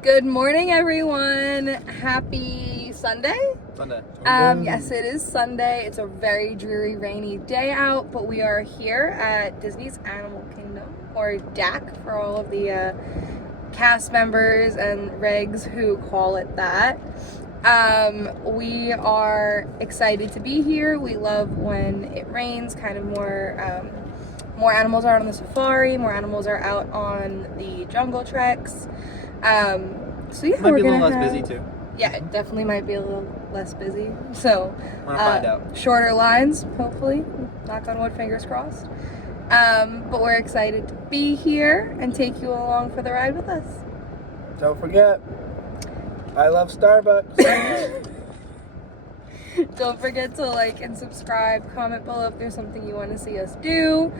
Good morning, everyone. Happy Sunday. Yes, it is Sunday. It's a very dreary, rainy day out, but we are here at Disney's Animal Kingdom, or DAC for all of the cast members and regs who call it that. We are excited to be here. We love when it rains, kind of more animals are out on the safari, more animals are out on the jungle treks. So yeah, might be a little less busy too. Yeah, it definitely might be a little less busy. So we're gonna find out. Shorter lines, hopefully. Knock on wood, fingers crossed. But we're excited to be here and take you along for the ride with us. Don't forget, I love Starbucks. Don't forget to like and subscribe, comment below if there's something you want to see us do,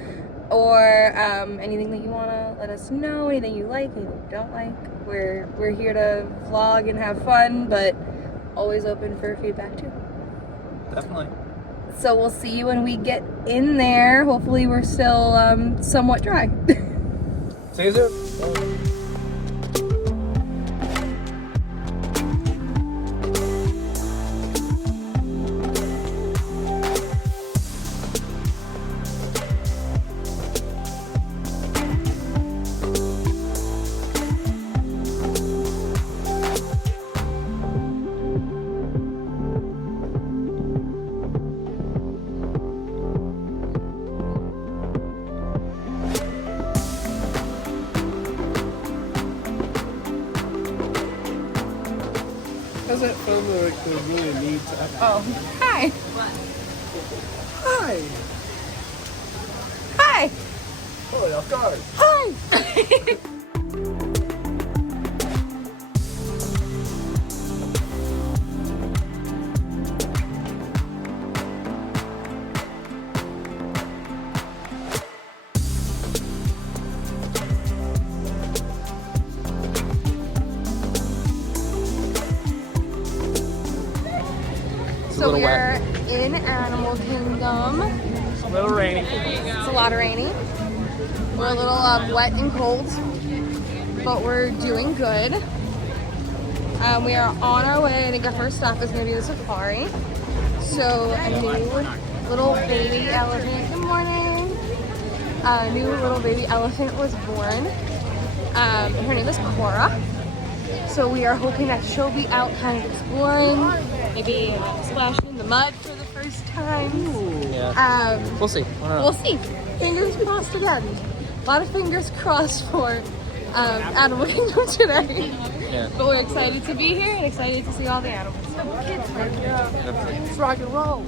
or anything that you want to let us know, anything you like, anything you don't like. We're here to vlog and have fun, but always open for feedback too. Definitely. So we'll see you when we get in there. Hopefully we're still somewhat dry. See you soon. How's that phone like the really neat? Oh, hi. Hi. Hi. Oh, off guard. Hi. So we are in Animal Kingdom. It's a little rainy. It's a lot of rainy. We're a little wet and cold, but we're doing good. We are on our way. I think our first stop is going to be the safari. So a new little baby elephant. Good morning. A new little baby elephant was born. Her name is Cora. So we are hoping that she'll be out kind of exploring, maybe splashing in the mud for the first time. Yeah. We'll see. We'll see. Fingers crossed again. A lot of fingers crossed for Animal Kingdom today. Yeah. But we're excited to be here and excited to see all the animals. Kids, Let's rock and roll.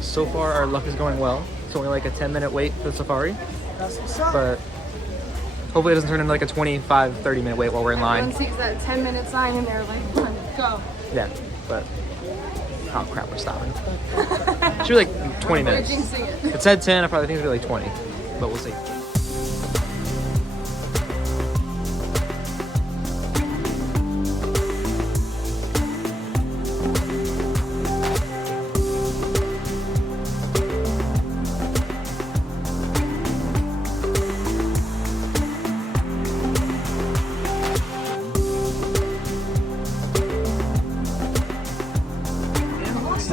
So far, our luck is going well. It's only like a 10-minute wait for the safari, but hopefully it doesn't turn into like a 25, 30-minute wait while we're in line. Everyone sees that 10-minute sign and they're like, come on, go. Yeah, but oh crap, we're stopping. Should be like 20 minutes. We're jinxing it. It said 10. I probably think it's gonna be like 20, but we'll see.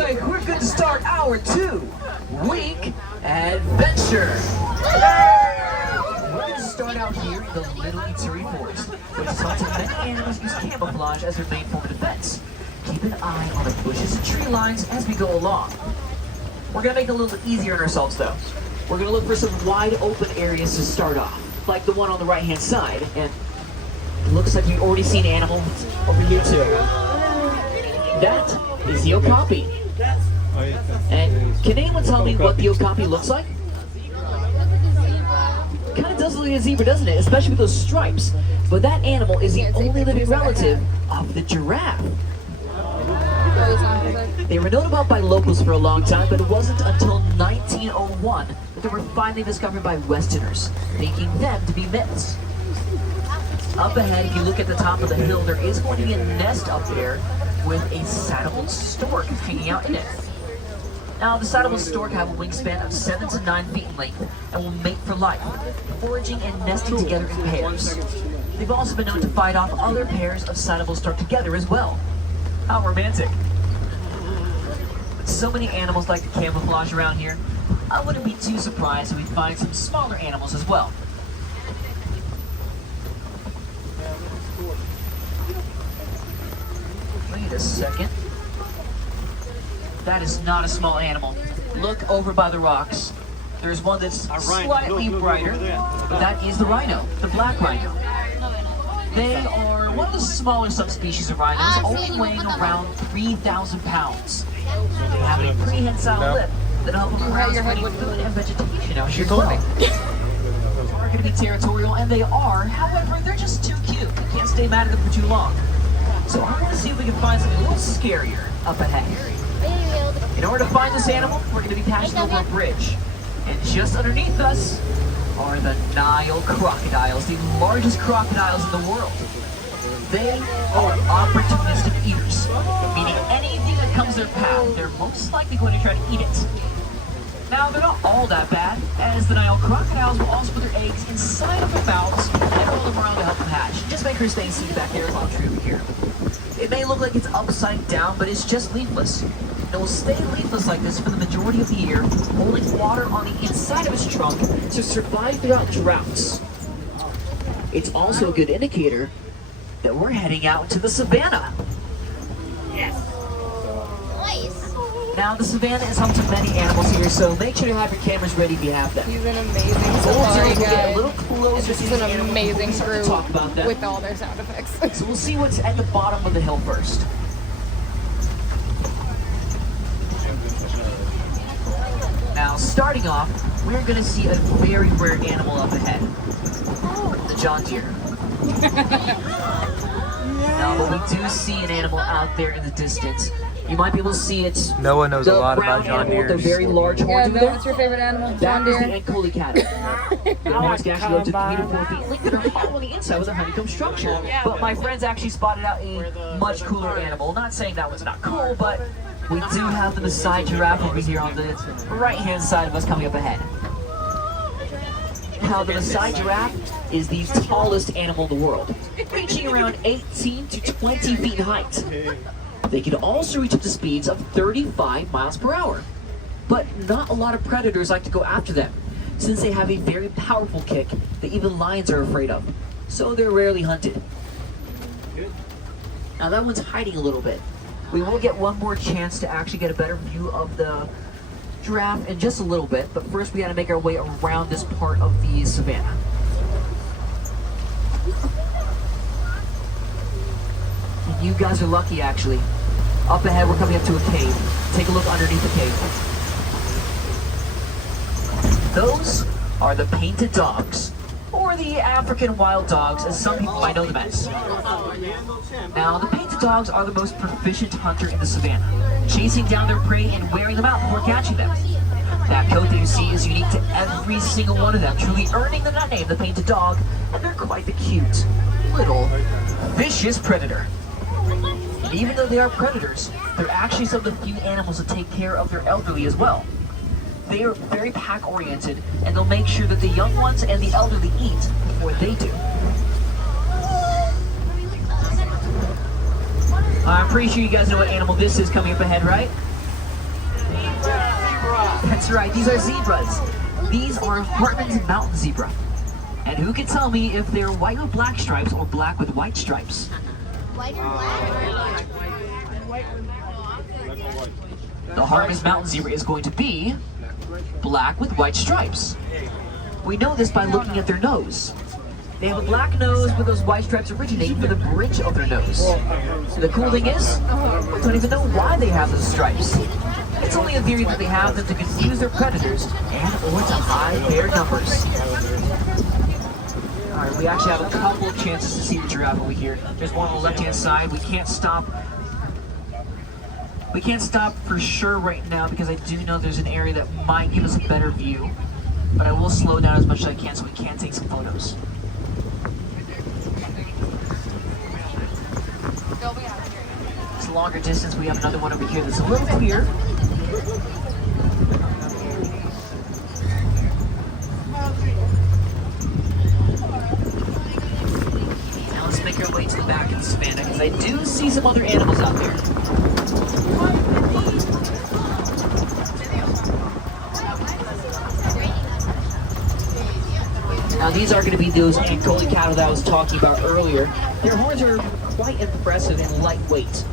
like we're good to start hour 2, Week Adventure. We're going to start out here in the Little Eatery Forest. which is home to many animals use camouflage as their main form of defense. Keep an eye on the bushes and tree lines as we go along. We're gonna make it a little easier on ourselves though. We're gonna look for some wide open areas to start off, like the one on the right hand side, and it looks like you've already seen animals over here too. That is the okapi. And can anyone tell me what the okapi looks like? Kind of does look like a zebra, doesn't it? Especially with those stripes. But that animal is the only living relative of the giraffe. They were known about by locals for a long time, but it wasn't until 1901 that they were finally discovered by Westerners, making them to be myths. Up ahead, if you look at the top of the hill, there is going to be a nest up there with a saddled stork hanging out in it. Now, the saddled stork have a wingspan of 7 to 9 feet in length and will mate for life, foraging and nesting together in pairs. They've also been known to fight off other pairs of saddled stork together as well. How romantic. With so many animals like to camouflage around here, I wouldn't be too surprised if we find some smaller animals as well. Wait a second. That is not a small animal. Look over by the rocks. There's one that's slightly brighter, but that is the rhino, the black rhino. They are one of the smaller subspecies of rhinos, only weighing around 3,000 pounds. They have a prehensile lip that helps them browse for any food and vegetation out here as well. They are going to be territorial, and they are. However, they're just too cute. You can't stay mad at them for too long. So I want to see if we can find something a little scarier up ahead. In order to find this animal, we're going to be passing over a bridge. And just underneath us are the Nile crocodiles, the largest crocodiles in the world. They are opportunistic eaters, meaning anything that comes their path, they're most likely going to try to eat it. Now, they're not all that bad, as the Nile crocodiles will also put their eggs inside of their mouths and roll them around to help them hatch. Just make sure staying seated back there while I'm over here. It may look like it's upside down, but it's just leafless. It will stay leafless like this for the majority of the year, holding water on the inside of its trunk to survive throughout droughts. It's also a good indicator that we're heading out to the savannah. Nice. Now, the savannah is home to many animals here, so make sure to have your cameras ready if you have them. He's an amazing safari We'll get a guide. little closer This to is these an animals amazing before we start to talk about group them. with all their sound effects. So we'll see what's at the bottom of the hill first. Now, starting off, we're going to see a very rare animal up ahead. The John Deere. Now, but we do see an animal out there in the distance. You might be able to see it. Noah knows a lot about John Deere. The Deeres. very large Yeah, horns over no, there. what's your favorite animal? John That is the Deere. Ankoli cattle. The horns can actually go up to 3 to 4 feet in length that are hollow on the inside with a honeycomb structure. But my friends actually spotted out a much cooler animal. Not saying that one's not cool, but we do have the Maasai giraffe over here on the right-hand side of us coming up ahead. Now, the Maasai giraffe is the tallest animal in the world, reaching around 18 to 20 feet in height. They can also reach up to speeds of 35 miles per hour. But not a lot of predators like to go after them, since they have a very powerful kick that even lions are afraid of. So they're rarely hunted. Now that one's hiding a little bit. We will get one more chance to actually get a better view of the giraffe in just a little bit, but first we gotta make our way around this part of the savannah. And you guys are lucky, actually. Up ahead, we're coming up to a cave. Take a look underneath the cave. Those are the painted dogs, or the African wild dogs, as some people might know them as. Now, the painted dogs are the most proficient hunter in the savannah, chasing down their prey and wearing them out before catching them. That coat that you see is unique to every single one of them, truly earning them that name, the painted dog, and they're quite the cute, little, vicious predator. And even though they are predators, they're actually some of the few animals that take care of their elderly as well. They are very pack-oriented, and they'll make sure that the young ones and the elderly eat before they do. I'm pretty sure you guys know what animal this is coming up ahead, right? That's right, these are zebras. These are Hartman's mountain zebra. And who can tell me if they're white with black stripes or black with white stripes? White or black? The Harvest Mountain Zebra is going to be black with white stripes. We know this by looking at their nose. They have a black nose with those white stripes originating from the bridge of their nose. The cool thing is, we don't even know why they have those stripes. It's only a theory that they have them to confuse their predators and or to hide their numbers. Alright, we actually have a couple of chances to see the giraffe over here. There's one on the left-hand side. We can't stop for sure right now because I do know there's an area that might give us a better view. But I will slow down as much as I can so we can take some photos. It's a longer distance. We have another one over here that's a little clear. Now let's make our way to the back of the savannah because I do see some other animals out there. Now these are going to be those Angolan cattle that I was talking about earlier. Their horns are quite impressive and lightweight.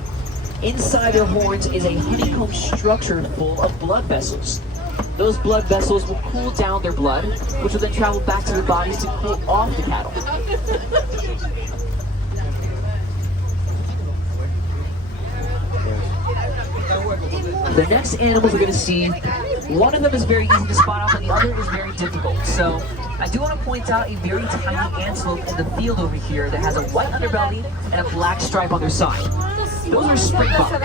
Inside their horns is a honeycomb structure full of blood vessels. Those blood vessels will cool down their blood, which will then travel back to their bodies to cool off the cattle. The next animals we're going to see, one of them is very easy to spot out, and the other is very difficult. So I do want to point out a very tiny antelope in the field over here that has a white underbelly and a black stripe on their side. Those are springbuck,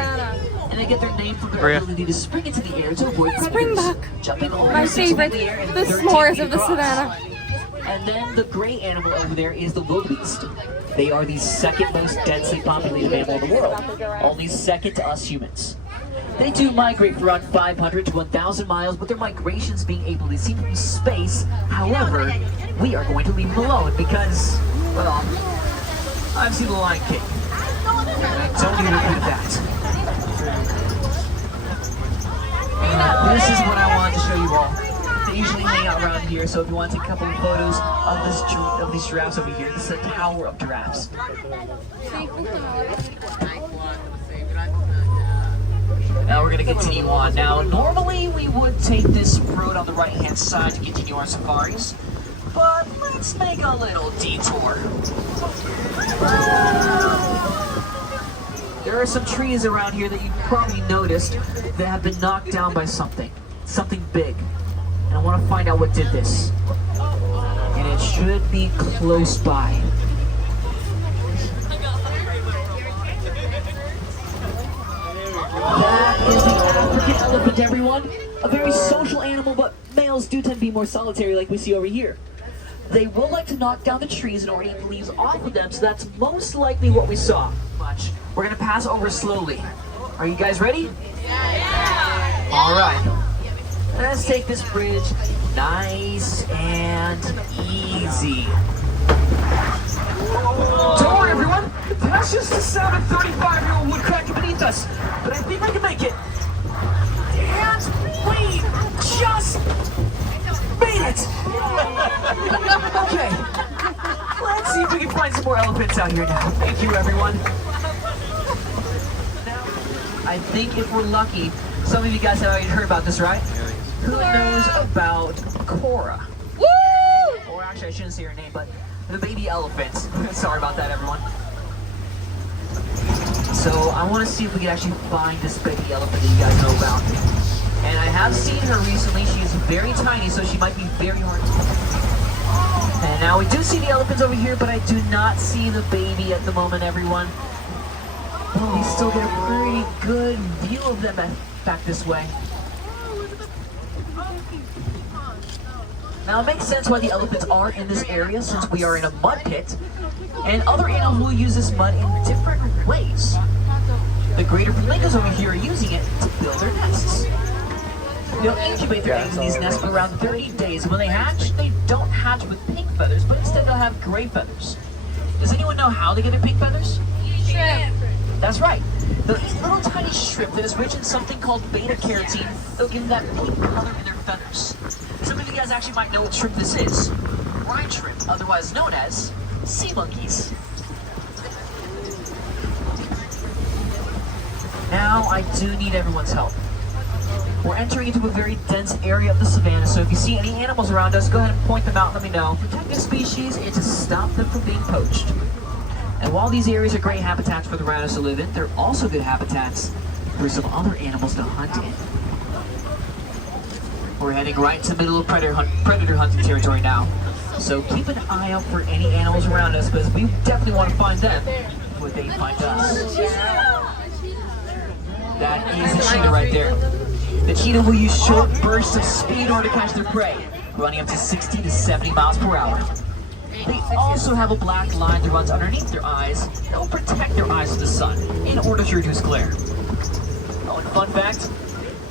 and they get their name from their ability to spring into the air to avoid predators. Jumping over My favorite, the air and the 13 s'mores feet of the across. savannah. And then the gray animal over there is the wildebeest. They are the second most densely populated mammal in the world, only second to us humans. They do migrate for around 500 to 1,000 miles, with their migrations being able to be seen from space. However, we are going to leave them alone because, well, I've seen The Lion King. Don't even repeat that. This is what I wanted to show you all. They usually hang out around here, so if you want to take a couple of photos of these giraffes over here, this is a tower of giraffes. Now we're going to continue on. Now, normally we would take this road on the right-hand side to continue our safaris, but let's make a little detour. There are some trees around here that you probably noticed that have been knocked down by something big. And I want to find out what did this. And it should be close by. That is the African elephant, everyone. A very social animal, but males do tend to be more solitary like we see over here. They will like to knock down the trees in order to get the leaves off of them, so that's most likely what we saw. We're going to pass over slowly. Are you guys ready? Yeah! Alright. Let's take this bridge nice and easy. Don't worry, everyone. That's just the sound of 35-year-old woodcracker beneath us. But I think I can make it. And we just made it. Okay. Let's see if we can find some more elephants out here now. Thank you, everyone. Now, I think if we're lucky, some of you guys have already heard about this, right? Who knows about Cora? Woo! Or actually, I shouldn't say her name, but the baby elephants. Sorry about that, everyone. So I want to see if we can actually find this baby elephant that you guys know about. And I have seen her recently. She is very tiny, so she might be very hard to find. And now we do see the elephants over here, but I do not see the baby at the moment, everyone. But we still get a pretty good view of them back this way. Now it makes sense why the elephants are in this area, since we are in a mud pit, and other animals will use this mud in different ways. The greater flamingos over here are using it to build their nests. They'll incubate their eggs in these nests for around 30 days. When they hatch, they don't hatch with pink feathers, but instead they'll have gray feathers. Does anyone know how they get their pink feathers? Shrimp. That's right. They'll eat little tiny shrimp that is rich in something called beta-carotene. They'll give them that pink color in their feathers. Some of you guys actually might know what shrimp this is. brine shrimp, otherwise known as sea monkeys. Now I do need everyone's help. We're entering into a very dense area of the savannah, so if you see any animals around us, go ahead and point them out and let me know. Protect the species and to stop them from being poached. And while these areas are great habitats for the rhinos to live in, they're also good habitats for some other animals to hunt in. We're heading right to the middle of predator hunting territory now. So keep an eye out for any animals around us, because we definitely want to find them before they find us. That is a cheetah right there. The cheetah will use short bursts of speed in order to catch their prey, running up to 60 to 70 miles per hour. They also have a black line that runs underneath their eyes that will protect their eyes from the sun in order to reduce glare. Oh, and fun fact,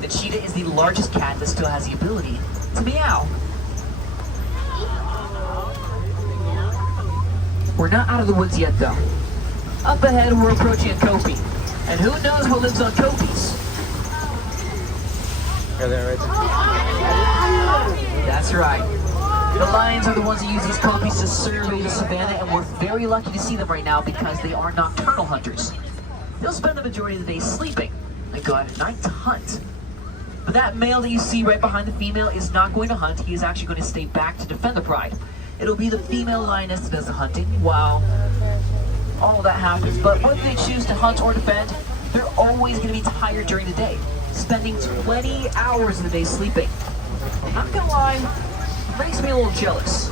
the cheetah is the largest cat that still has the ability to meow. We're not out of the woods yet though. Up ahead we're approaching a kopie. And who knows what lives on kopies? Are they right there? That's right. The lions are the ones that use these kopies to survey the savannah, and we're very lucky to see them right now because they are nocturnal hunters. They'll spend the majority of the day sleeping and go out at night to hunt. But that male that you see right behind the female is not going to hunt. He is actually going to stay back to defend the pride. It'll be the female lioness that does the hunting while all of that happens. But whether they choose to hunt or defend, they're always going to be tired during the day, spending 20 hours in the day sleeping. I'm not going to lie, it makes me a little jealous.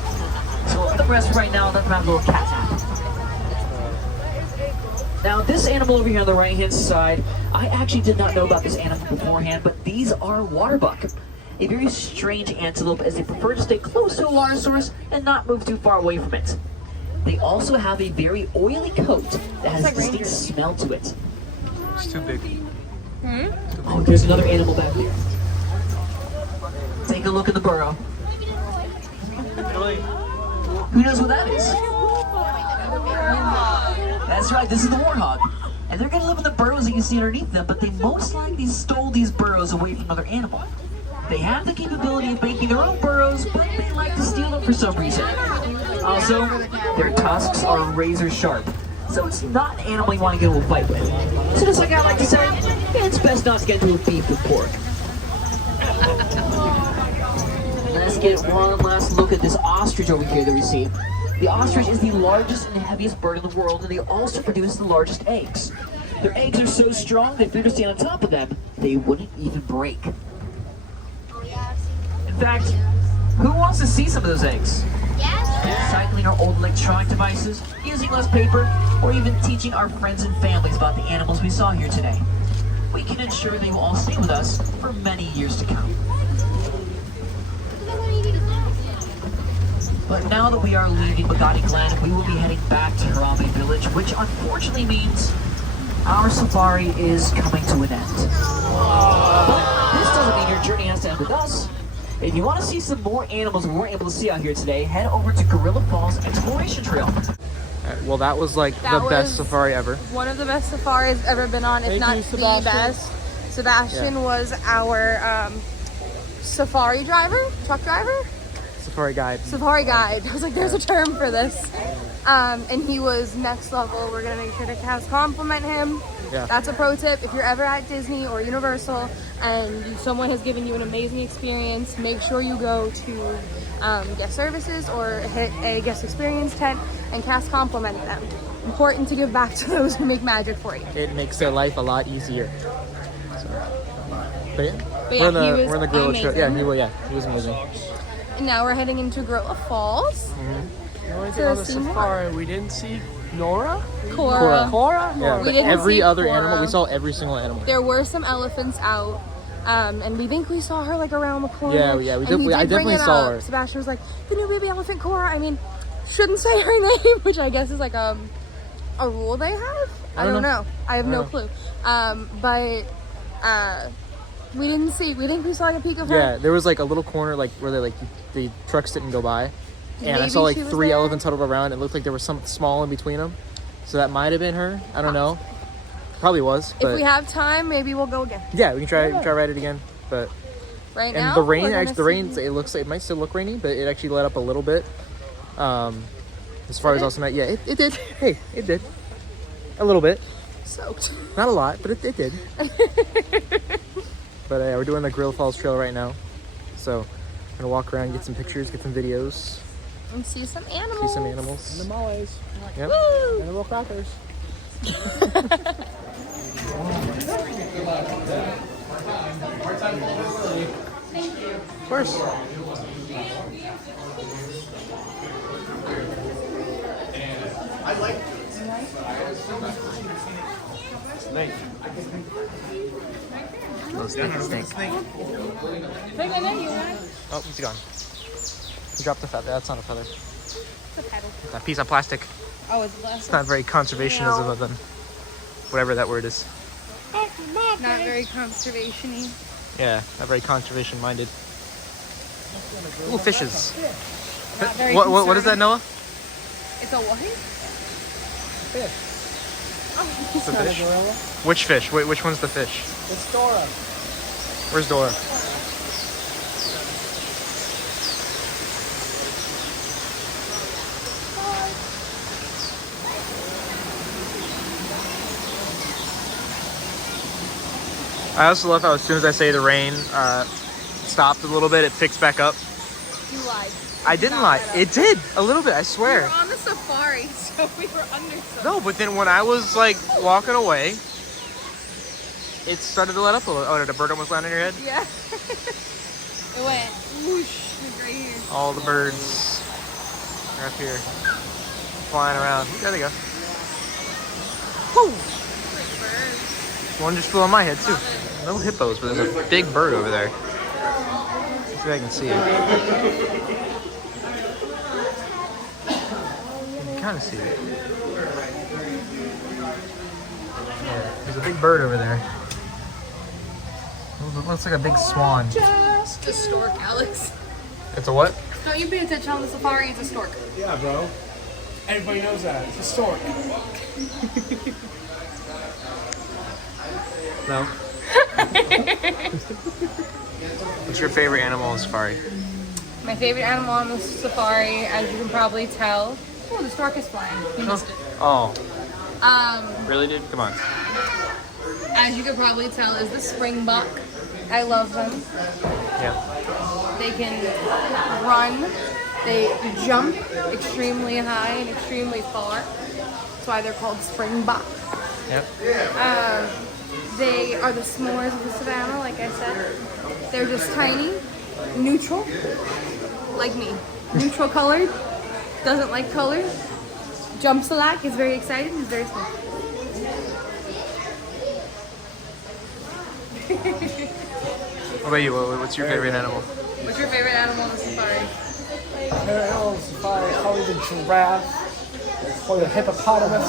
So we'll let them rest right now and let them have a little cat nap. Now this animal over here on the right hand side, I actually did not know about this animal beforehand, but these are waterbuck. A very strange antelope, as they prefer to stay close to a water source and not move too far away from it. They also have a very oily coat that has a distinct smell to it. It's too big. Oh, there's another animal back there. Take a look at the burrow. Who knows what that is? That's right, this is the warthog. And they're gonna live in the burrows that you see underneath them, but they most likely stole these burrows away from another animal. They have the capability of making their own burrows, but they like to steal them for some reason. Also, their tusks are razor sharp, so it's not an animal you want to get into a fight with. So just like I like to say, it's best not to get into a beef with pork. Let's get one last look at this ostrich over here that we see. The ostrich is the largest and heaviest bird in the world, and they also produce the largest eggs. Their eggs are so strong that if you were to stand on top of them, they wouldn't even break. In fact, who wants to see some of those eggs? Recycling our old electronic devices, using less paper, or even teaching our friends and families about the animals we saw here today. We can ensure they will all stay with us for many years to come. But now that we are leaving Bugatti Glen, we will be heading back to Harambe Village, which unfortunately means our safari is coming to an end. But this doesn't mean your journey has to end with us. If you want to see some more animals we weren't able to see out here today, head over to Gorilla Falls Exploration Trail. Well, that was like the best safari ever. One of the best safaris I've ever been on, if not the best. Sebastian was our safari driver, truck driver? Safari guide. Safari guide. I was like, there's a term for this. And he was next level. We're going to make sure to compliment him. Yeah. That's a pro tip. If you're ever at Disney or Universal and someone has given you an amazing experience, make sure you go to guest services or hit a guest experience tent and compliment them. Important to give back to those who make magic for you. It makes their life a lot easier. So, but yeah, But we're in the gorilla amazing. trail. Yeah, he was amazing. And now we're heading into Gorilla Falls. The only thing on the safari, we didn't see Nora? Cora. Cora? Yeah, We but didn't every see other Cora. animal, we saw every single animal. There were some elephants out, and we think we saw her like around the corner. Yeah, And I did definitely bring it saw up. her. Sebastian was like, the new baby elephant Cora. I mean, shouldn't say her name, which I guess is like a rule they have. I don't know. I have no clue. But we didn't see. We think we saw like a peek of her. Yeah, there was like a little corner like where the trucks didn't go by, and I Maybe saw like she was 3 there. elephants huddled around. It looked like there was something small in between them, so that might have been her. I don't know. Probably was. But If we have time, maybe we'll go again. yeah, we can try ride it again. But Right and now, the rain, we're gonna actually, the rain, see- it may still look rainy, but it actually let up a little bit. The safari's also nice. Yeah, it did. Hey, it did. A little bit. Soaked. Not a lot, but it did. But we're doing the Grill Falls Trail right now. So, I'm gonna walk around, get some pictures, get some videos. And see some animals. And the mollies. Yep. Woo! And the little crackers. Of course. Little snake. Oh, he's gone. He dropped the feather. That's not a feather. It's a petal. It's a piece of plastic. Oh, it's less. It's not very conservationism of them. Whatever that word is. Not very conservation-y. Yeah, not very conservation minded. Ooh, fishes. Not very What is that, conservative. Noah? It's a what? It's a fish. Which fish? Which one's the fish? It's Dora. Where's Dora? I also love how as soon as I say the rain stopped a little bit, it picks back up. You lied. I didn't lie. It did a little bit. I We swear. were on the safari, so we were under some. No, but then when I was like walking away, it started to let up a little. Oh, did a bird almost land on your head? Yeah. It went whoosh, like right here. All the birds are up here flying around. There they go. Woo! One just flew on my head too. No hippos, but there's a big bird over there. Let's see if I can see it. You can kind of see it. Yeah, there's a big bird over there. It looks like a big swan. Just a stork, Alex. It's a what? Don't you pay attention on the safari? It's a stork. Yeah, bro. Everybody knows that. It's a stork. No. What's your favorite animal on safari? My favorite animal on the safari, as you can probably tell. Oh, the stork is flying. You missed it. Oh, really, dude? Come on. As you can probably tell, is the springbuck. I love them. Yeah. They can run. They jump extremely high and extremely far. That's why they're called springbuck. Yep. They are the s'mores of the savannah, like I said. They're just tiny, neutral, like me. Neutral colored, doesn't like colors. Jumps a lot, is very excited, is very small. What about you? What's your favorite animal? What's your favorite animal on the safari? Probably the giraffe, or the hippopotamus,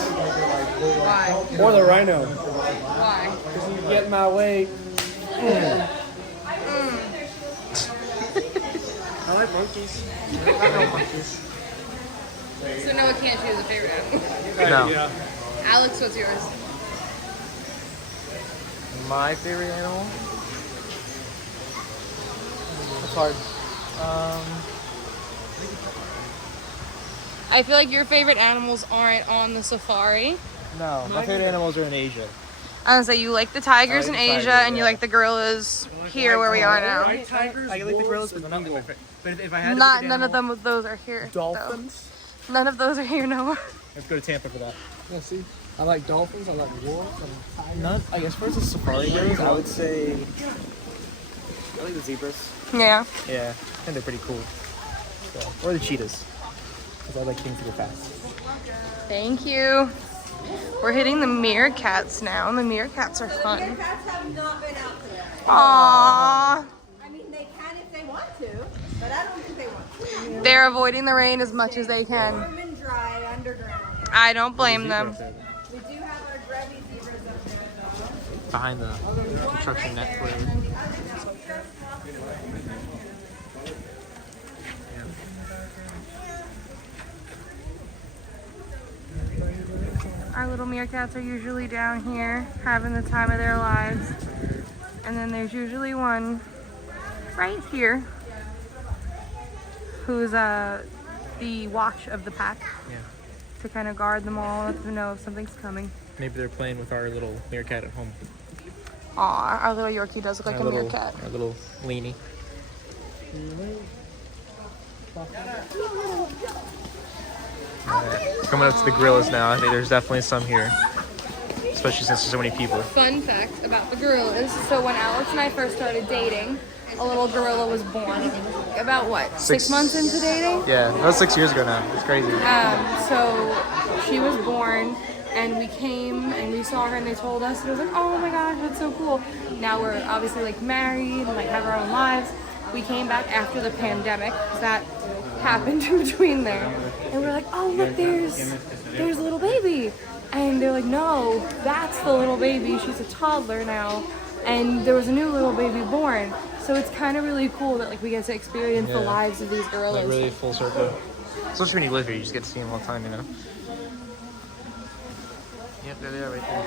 Why? or the rhino. Why? Because you get in my way. I like monkeys. I know monkeys. So Noah can't choose a favorite animal. No. Yeah. Alex, what's yours? My favorite animal? It's hard. I feel like your favorite animals aren't on the safari. No, my favorite animals are in Asia. I was gonna say you like the tigers I in like the Asia tigers, and you yeah. like the gorillas here where we are now. White tigers, I like the gorillas, wolves, but and they're not my eagles. favorite. But if I had to Not pick an none of animal- them of those are here. Dolphins. Though. None of those are here, Noah. Let's go to Tampa for that. Yeah, see, I like dolphins. I like wolves. And tigers. Not, I guess, as far as the safari goes, I would say I like the zebras. Yeah. Yeah, I think they're pretty cool. So, or the cheetahs, because I like things that go fast. Thank you. We're hitting the meerkats now, and the meerkats are fun. Meerkats have not been out today. Aww. I mean, they can if they want to, but I don't think they want to. They're avoiding the rain as much as they can. Warm and dry underground. I don't blame them. We do have our grubby zebras up there, though. Behind the construction net, whatever. Our little meerkats are usually down here having the time of their lives. And then there's usually one right here who's the watch of the pack Yeah. to kind of guard them all, let them know if something's coming. Maybe they're playing with our little meerkat at home. Aw, our little Yorkie does look like a meerkat. Our little weenie. Alright, coming up to the gorillas now. I think there's definitely some here, especially since there's so many people. Fun fact about the gorillas. So when Alex and I first started dating, a little gorilla was born. About what, 6 months into dating? Yeah, that was 6 years ago now. It's crazy. So she was born, and we came and we saw her, and they told us, and it was like, oh my gosh, that's so cool. Now we're obviously like married and like have our own lives. We came back after the pandemic, because that happened in between there, and we're like, oh look, there's a little baby, and they're like, no, that's the little baby. She's a toddler now, and there was a new little baby born. So it's kind of really cool that like we get to experience the lives of these gorillas. Like really full circle. Especially when you live here, you just get to see them all the time, you know? Yep, there they are right there.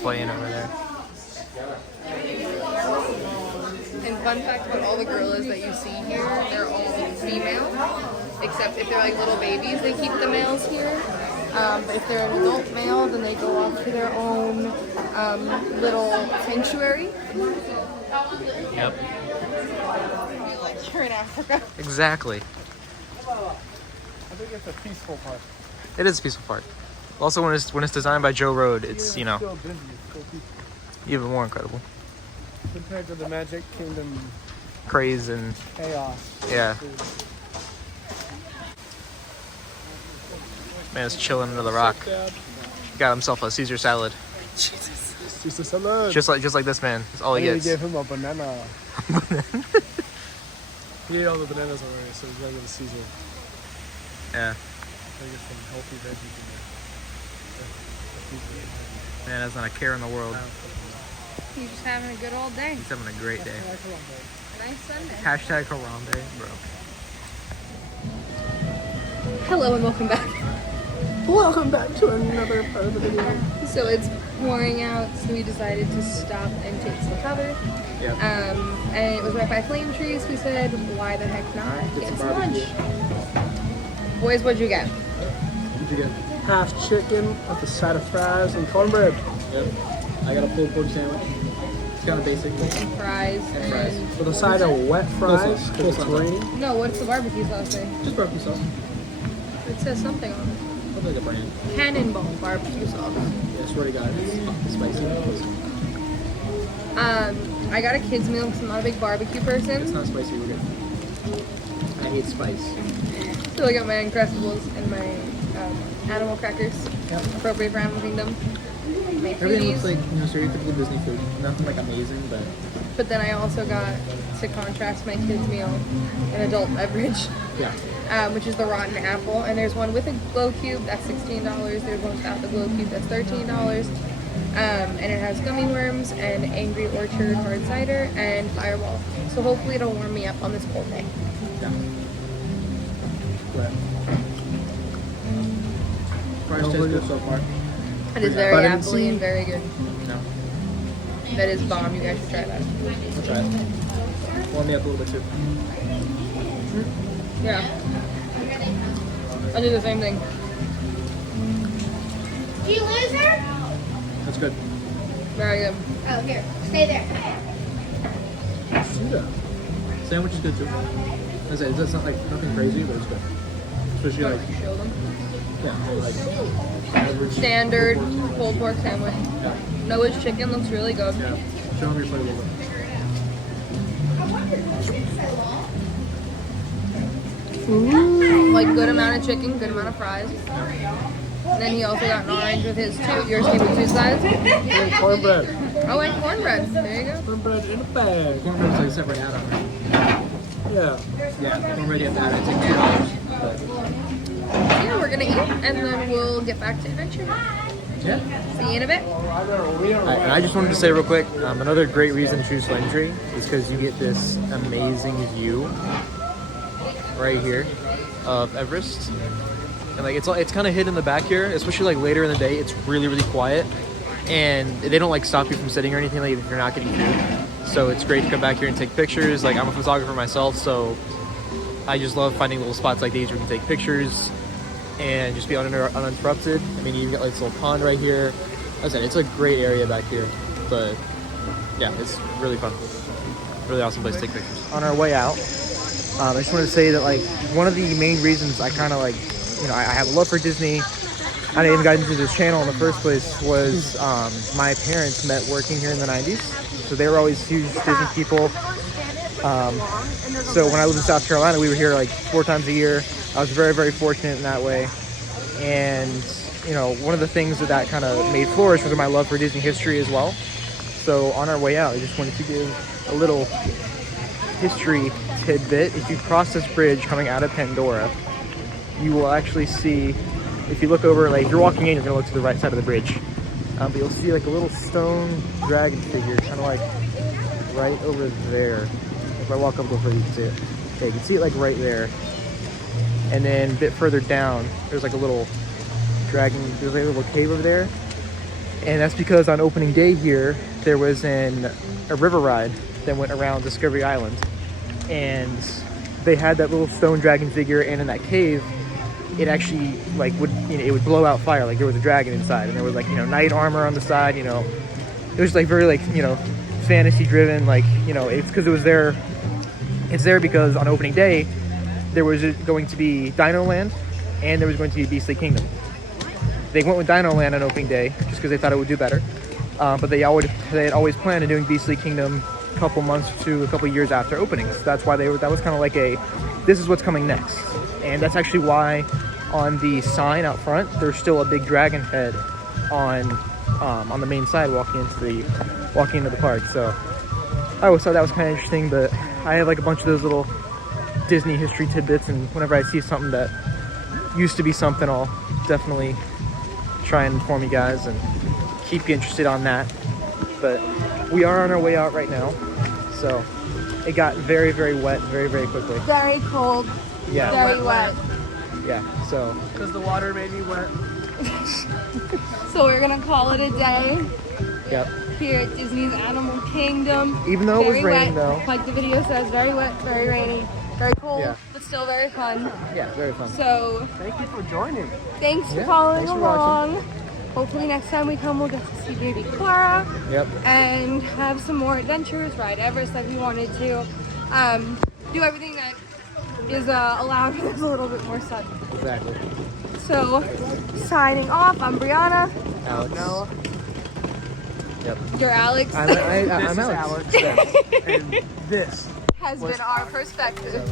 Playing over there. And fun fact about all the gorillas that you see here, they're all female, except if they're like little babies, they keep the males here. But if they're an adult male, then they go off to their own little sanctuary. Yep. You're in Africa. Exactly. I think it's a peaceful park. It is a peaceful park. Also, when it's designed by Joe Road, it's, you know, Still busy. It's still peaceful. even more incredible. Compared to the Magic Kingdom Craze and chaos. yeah. Man is chilling under the rock. Got himself a Caesar salad. Caesar salad. Just like this man. That's all he I gets. gave him a banana. He ate all the bananas already, so he's going to get a Caesar. Yeah. I get some healthy veggies in there. Man has not a care in the world. He's just having a good old day. He's having a great day. Nice Sunday. Hashtag Harambe, bro. Hello and welcome back. Welcome back to another part of the video. So it's pouring out, so we decided to stop and take some cover. Yep. And it was right by Flame Trees. We said, why the heck not? Get some lunch. Boys, what'd you get? What'd you get? Half chicken with a side of fries and cornbread. Yep. I got a pulled pork sandwich. It's kind of basic. And fries. fries. With a side of wet fries, Coleslaw. because it's raining. No, what's the barbecue sauce say? Just barbecue sauce. It says something on it. Looks like a brand. Cannonball barbecue sauce. Yeah, I swear to God, it's spicy. I got a kid's meal because I'm not a big barbecue It's person. not spicy, we're good. I hate spice. So I got my Uncrustables and my animal crackers. Yep. Appropriate for Animal Kingdom. My Everything looks foodies. like, you know, stereotypical Disney food. Nothing like amazing, but But then I also got, to contrast my kid's meal, an adult beverage. yeah. Which is the rotten apple, and there's one with a glow cube that's $16. There's one without the glow cube that's $13. And it has gummy worms and Angry Orchard hard cider and Fireball. So hopefully it'll warm me up on this cold day. Yeah. Right. Fries taste good so far. It is very Vitamin appley C. and very good. No. That is bomb. You guys should try that. I'll try it. Warm me up a little bit too. Yeah. I do the same thing. Do you lose her? That's good. Very good. Oh, here. Stay there. See that? Sandwich is good too. As I said, it's not like nothing crazy, but it's good. Especially like, Show them. yeah, like average. Standard pulled pork sandwich. Yeah. Noah's chicken looks really good. Yeah. Show them your plate a little bit. Like good amount of chicken, good amount of fries. And then he also got an orange with his two. Yours came with two sides. And cornbread. Oh, and cornbread. There you go. Cornbread in a bag. Cornbread's like a separate add-on, right? Yeah. Yeah, cornbread you have to add. It's like $2. But Yeah, we're gonna eat and then we'll get back to adventure. Yeah. See you in a bit. And I just wanted to say real quick, another great reason to choose Landry is because you get this amazing view right here of Everest. And like it's kind of hidden in the back here, especially like later in the day. It's really, really quiet. And they don't like stop you from sitting or anything like if you're not getting food. So it's great to come back here and take pictures. Like I'm a photographer myself, so I just love finding little spots like these where you can take pictures and just be uninterrupted. I mean, you got like this little pond right here. Like I said, it's a great area back here, but yeah, it's really fun. Really awesome place to take pictures. On our way out, I just wanted to say that like one of the main reasons I kind of like, you know, I have a love for Disney. I even got into this channel in the first place was my parents met working here in the 90s. So they were always huge Disney people. So when I lived in South Carolina, we were here like 4 times a year. I was very, very fortunate in that way. And, you know, one of the things that kind of made flourish was my love for Disney history as well. So on our way out, I just wanted to give a little history tidbit. If you cross this bridge coming out of Pandora, you will actually see, if you look over, like if you're walking in, you're gonna look to the right side of the bridge. But you'll see like a little stone dragon figure, kind of like right over there. If I walk up a little further, you can see it. Okay, you can see it like right there. And then a bit further down, there's like a little dragon, there's like a little cave over there. And that's because on opening day here, there was a river ride that went around Discovery Island. And they had that little stone dragon figure, and in that cave, it actually like would, you know, it would blow out fire, like there was a dragon inside, and there was like, you know, knight armor on the side, you know. It was like very like, you know, fantasy driven, like, you know, it's because it was there. It's there because on opening day, there was going to be Dino Land and there was going to be Beastly Kingdom. They went with Dino Land on opening day just because they thought it would do better. But they had always planned on doing Beastly Kingdom a couple months to a couple years after opening. So that's why that was kind of like this is what's coming next. And that's actually why on the sign out front, there's still a big dragon head on the main side walking into the park. So I always thought that was kind of interesting, but I have like a bunch of those little Disney history tidbits, and whenever I see something that used to be something, I'll definitely try and inform you guys and keep you interested on that. But we are on our way out right now, so it got very, very wet very, very quickly. Very cold. Yeah. Very wet. Yeah, so. Because the water made me wet. So we're gonna call it a day. Yep. Here at Disney's Animal Kingdom. Even though it was raining, wet, though. like the video says, very wet, very rainy, very cold, Yeah. but still very fun. Yeah, very fun. So Thank you for joining. thanks for Yeah, following thanks for along. watching. Hopefully next time we come, we'll get to see baby Clara Yep. and have some more adventures, ride Everest like we wanted to. Do everything that is allowed when there's a little bit more sun. Exactly. So, signing off, I'm Brianna. Alex. Noah. Yep. You're Alex. I'm This Alex. is Alex. And this has been our perspective.